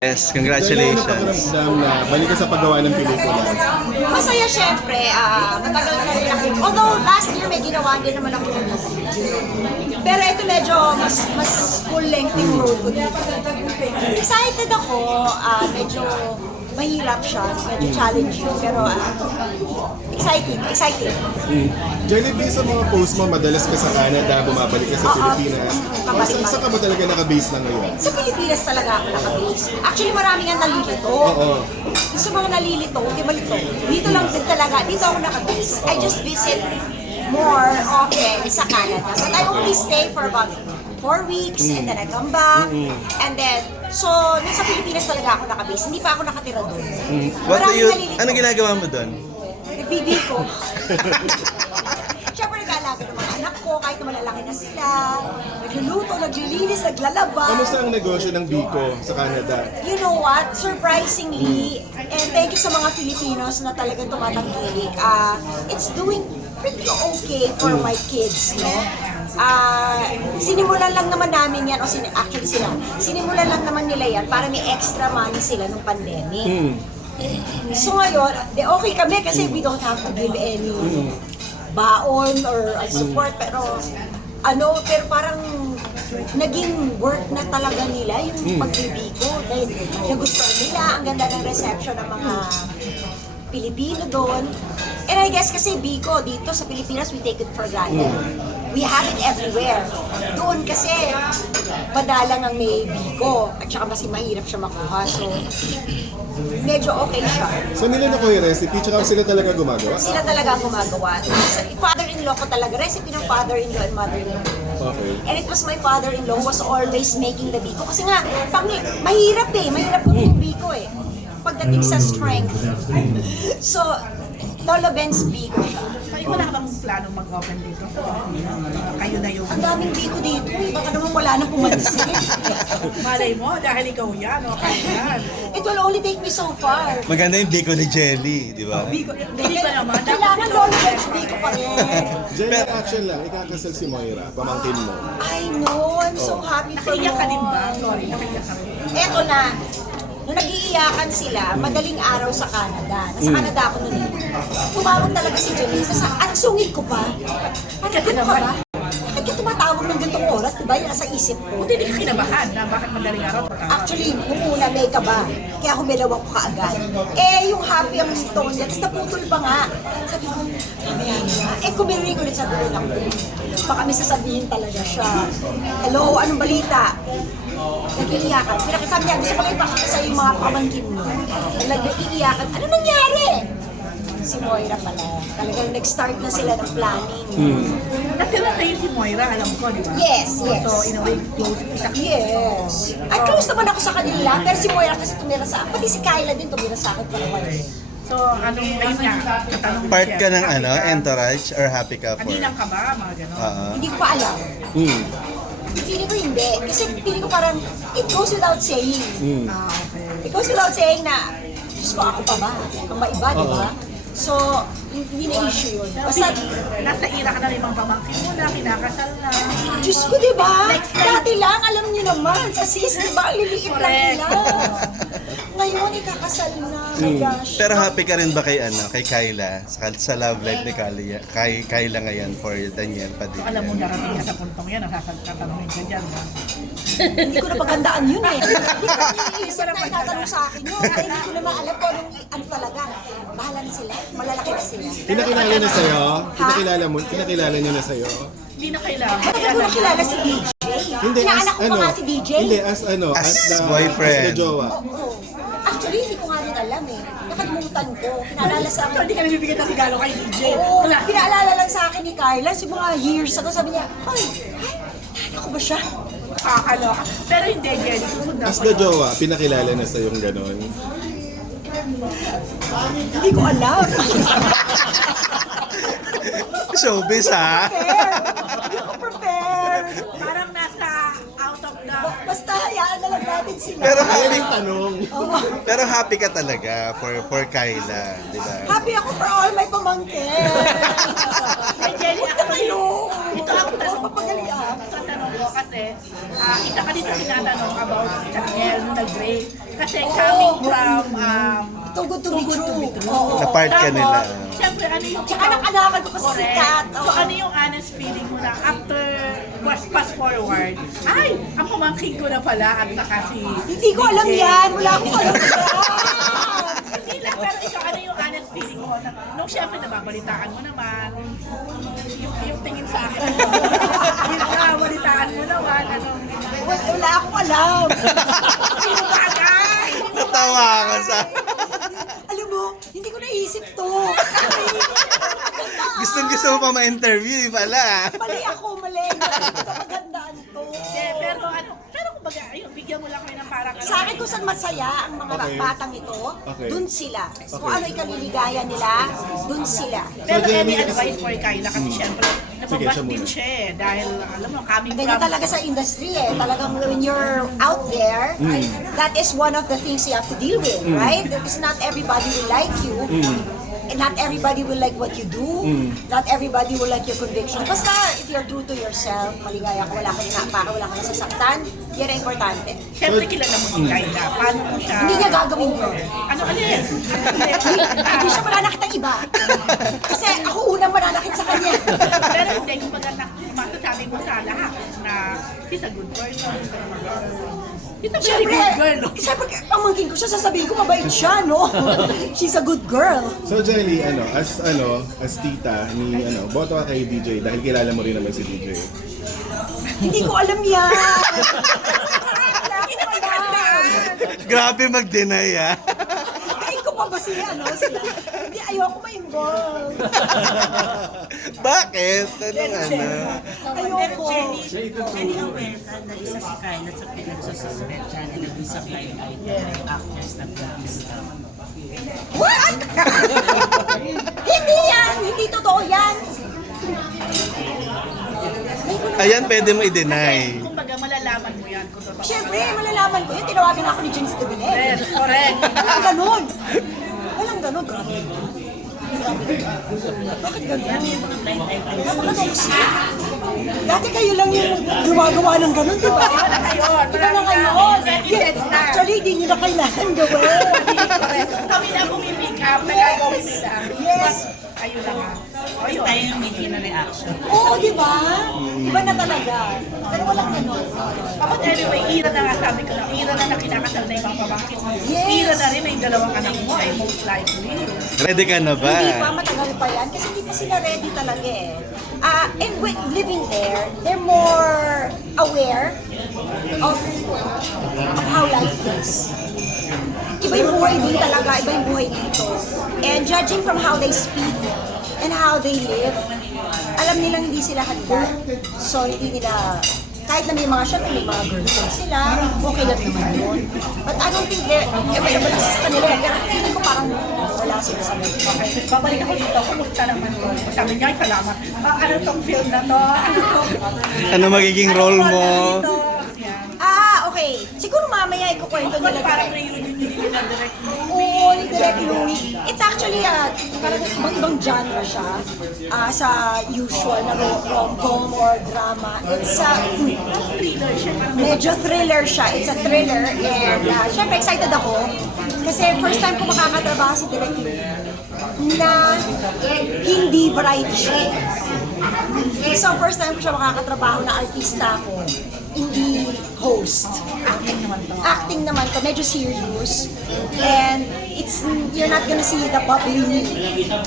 Yes, congratulations. Ano na balik ka sa paggawa ng pelikula? Masaya syempre, matagal na rin ako. Although last year may ginawa din naman ako ng pero ito medyo mas full length yung road ko dito. Excited ako, medyo mahirap siya, medyo challenging, pero exciting. Jenny, based sa mga post mo, madalas ka sa Canada, bumabalik ka sa Pilipinas. Saan ka ba talaga naka-base na ngayon? Sa Pilipinas talaga ako nakabase. Actually, marami nga nalilito. Sa mga nalilito, okay malito. Dito lang din talaga, dito ako nakabase. I just visit more often sa Canada. But I only stay for about 4 weeks and then I come back. And then, so, nasa Pilipinas talaga ako nakabase. Hindi pa ako nakatira doon. Anong ginagawa mo doon? Nagbibi ko. Siyempre, nag-aalaga ng mga anak ko, kahit na malalaki na sila. Nagluluto, naglilinis, naglalaba. Kamusta ang negosyo ng Biko sa Canada? You know what? Surprisingly, and thank you sa mga Filipinos na talagang tumatangkilik, it's doing pretty okay for my kids, no? Sinimulan lang naman namin yan, actually sinimulan lang naman nila yan para may extra money sila nung pandemic. So ngayon, okay kami kasi we don't have to give any baon or support, pero parang naging work na talaga nila yung pagbibiko dahil nagustuhan nila, ang ganda ng reception ng mga Pilipino doon. And I guess kasi Biko dito sa Pilipinas, we take it for granted. We have it everywhere. Doon kasi madalang ang may Biko at saka mas mahirap siya makuha. So, medyo okay siya. So nila na ko yung recipe, tsaka sila talaga gumagawa? Sila talaga ang gumagawa. Father-in-law ko talaga, recipe ng father-in-law and mother-in-law. Okay. And it was my father-in-law who was always making the Biko. Kasi nga, mahirap po yung Biko eh. Pagdating sa strength. So, Lolo Ben's Biko siya. Wala ka bang planong mag-open dito? Kayo na yung... Ang daming Biko dito eh. Baka naman wala nang pumansin. Malay mo, dahil ikaw yan, o kaya yan. It will only take me so far. Maganda yung biko ni Jelly, di ba? Biko, hindi pa naman. Kailangan Lolo Ben's Biko pa rin. Jenny, action lang, ikakasal si Moira, pamangkin mo. I know, I'm so happy for Nakahiyak ka din ba? Moy. Sorry, nakahiyak ka rin. Eto na. Nung nag-iiyakan sila, madaling araw sa Canada. Nasa Canada ako noon. Tumawag talaga si Janisa. Ang sungit ko pa. Ano ka ba? Bakit ka tumatawag ng gantong oras? Diba? Yan nasa isip ko. Buti hindi ka kinabahan na bakit madaling araw? Actually, nung una may kaba. Kaya humilaw ako kaagad. Yung happy ang tone niya. Tapos naputol pa nga. Sabi ko, mamaya na. Kumirinig ulit sa dulo lang. Baka may sasabihin talaga siya. Hello, anong balita? Nag-iiyakan. Pinakasabi niya, gusto ko lang ipakita sa yung mga pamangkin mo. Nag-iiyakan. Ano nangyari? Si Moira pala. Talagang nag-start na sila ng planning. Natira kayo si Moira, alam ko, di ba? Yes. So, in a way, close kita. Yes. At close naman ako sa kanila. Pero si Moira kasi tumira sa akin. Pati si Kyla din tumira sa akin pala. So, ayun nga, katanong Part ka ng entourage or happy ka for? Kaninang ka ba, mga gano'n? Hindi ko pa alam. Feeling ko hindi. Kasi feeling ko parang, it goes without saying. Okay. It goes without saying na, Diyos ko, ako pa ba? Ang maiba, di ba? So, hindi na issue yun. Basta, Nasa ira ka na limang pamangkin mo na, kinakasal na. Diyos ko, di ba? Dati lang, alam niyo naman, sa sis, di ba? Liliit lang nila. Ngayon, ikakasal na. My gosh. Pero happy ka rin ba kay Kyla sa love life ni Kyla ngayon for Daniel So, Padilla? alam mo, narating ka sa puntong yan, nakakatanungin ka dyan. Hindi ko na pagandaan yun eh. Hindi ko iniisip na itatanong sa akin yun. Kaya hindi ko naman alam kung ano talaga. Bahala na sila. Malalaki na sila. Pinakilala na sa'yo? Pinakilala niyo na sa'yo? Hindi na kailangan. Matagal ko nakilala si DJ. Hindi, Inaanak ko pa nga si DJ. Hindi, as As boyfriend. As the jowa. Oo. Actually, hindi ko nga rin alam eh. Nakalimutan ko. Pinaalala sa So, akin. hindi ka nabibigyan ng regalo kay DJ. Oo, Wala. pinaalala lang sa akin ni Carla. Yung mga years ago, sabi niya, ay, ako ba siya? Kakaloka. Pero hindi, Jenny. Susunod As the jowa, pinakilala na sa'yo yung gano'n. Hindi ko alam. Showbiz ha? Hindi ko prepare. Parang nasa out of the... Basta hayaan na lang natin sila. Pero Ayan yung tanong. Pero happy ka talaga for Kyla, di ba? Happy ako for all my pamangkin. Hey, Jenny, Huwag na kayo. Ito ang tanong ko. Papagaling ah. Ito ang tanong ko. kasi isa ka dito tinatanong about Chanel nung nag-break. Kasi coming from Too good to be true. Oo. Na part ka Tapos, nila. Siyempre, ano yung... Tsaka nakalaman ko kasi si Correct. Kat. So, ano yung honest feeling mo na after fast forward, ay, ang pamangkin ko na pala at saka si... Hindi ko alam yan. Wala akong alam yan. Hindi lang, pero ikaw, ano yung honest feeling mo? Na, nung siyempre, nababalitaan mo naman, yung tingin sa akin, yung nababalitaan mo naman, anong... Wala akong alam. Yung bagay! Natawa ka sa... Alam mo, hindi ko naisip to. Gusto mo pa ma-interview, pala. Mali ako, mali. Magandaan to. Hindi, pero kumbaga, ayun, bigyan mo lang kami ng parang... Sa akin kung saan masaya ang mga Okay. batang ito, Okay. dun sila. Kung ano ikaliligaya nila, dun sila. Pero So, any Jenny, advice for Kyla kasi syempre, Sige, nababas siya din muna. siya eh. Dahil, alam mo, coming Ganyan from... talaga sa industry eh. Talagang when you're out there, that is one of the things you have to deal with, right? Because not everybody will like you. And not everybody will like what you do. Not everybody will like your convictions. Basta, if you're true to yourself, maligaya ka, wala kang inapaka, wala kang nasasaktan, yan ang importante. Syempre, kilala mo si Kyla. Paano mo siya... Hindi niya gagawin yun. Ano yun? Hindi siya mananakit ng iba. Kasi ako unang mananakit sa kanya. Pero hindi, kumbaga, masasabi mo sa lahat na he's a good person. He's a very Siyempre, good girl. No? siyempre, pamangkin ko siya, sasabihin ko mabait siya, no? She's a good girl. So Jelly, as tita ni boto ka kay DJ dahil kilala mo rin naman si DJ. Hindi ko alam yan. Hindi na magandaan. Grabe mag-deny, ah. Kain ko pa ba sila, sila? Hindi, ayoko ma-involve. Bakit? Ano? Ayoko. Jenny Awenta na isa si Kyla sa pinagsususpend channel na dun sa blind item ng actress na Batista. What? Hindi yan! Hindi totoo yan! Ayan, pwede mo i-deny. Kumbaga, malalaman mo yan kung totoo. Siyempre, malalaman ko yun. Tinawagan ako ni James de Villen. Yes, correct. Walang ganun. Walang ganun. Grabe. Bakit ganun? Blind item. Dati kayo lang yung gumagawa ng ganun, di ba? Ayun, Di ba na ngayon? Actually, di nyo na kailangan gawin. Kami na bumipik up, nagagawin nila. Yes. Ayun na nga. Ayun. Tayo yung hindi na reaction. Oo, di ba? Iba na talaga. Pero walang ganun. Ako anyway, ira na nga sabi ko na, ira na kinakasal na ibang pamangkin mo. Yes. Ira na rin na yung dalawang anak mo ay most likely. Ready ka na ba? Hindi pa, matagal pa yan. Kasi hindi pa sila ready talaga eh. And with living there, they're more aware of how life is. Iba yung buhay din talaga, iba yung buhay dito. And judging from how they speak and how they live, alam nilang hindi sila handa. So hindi nila, kahit na may mga syempre, may mga girlfriend sila, okay lang naman yun. But I don't think they're, iba lang sa kanila. Pero feeling ko parang wala sila sa mga. Okay, babalik ako dito, kumusta naman ko. Sabi niya, ay salamat. Ano tong film na to? Ano tong... Ano magiging role mo? Dito? Yan. Okay. Siguro mamaya ikukwento nila. Parang reunion nila direct Oo, ni Direk Louie. It's actually parang ibang genre siya sa usual na rom-com or drama. It's thriller siya. medyo thriller siya. It's a thriller and syempre excited ako kasi first time ko makakatrabaho si Direk Louie na hindi variety show. So first time ko siya makakatrabaho na artista ko, hindi host. Acting naman to, medyo serious. And you're not gonna see the bubbly me.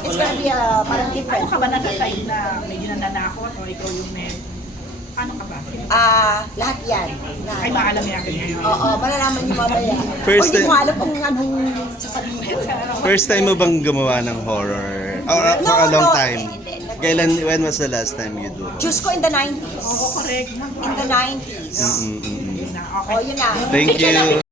It's gonna be parang Ako different. ka ba nasa side na medyo nananakot o ikaw yung med? Ano ka ba? Lahat yan. Ay, Lahat. maalam natin ngayon. Oo, malalaman niyo mamaya. First O hindi time- mo alam kung anong sasabihin ko. First time mo bang gumawa ng horror? Or for a long time? Kailan, when was the last time you do? Diyos ko in the 90s. Oo, correct. In the 90s. Yun na, okay. Oh, yun na. Thank Picture na, you.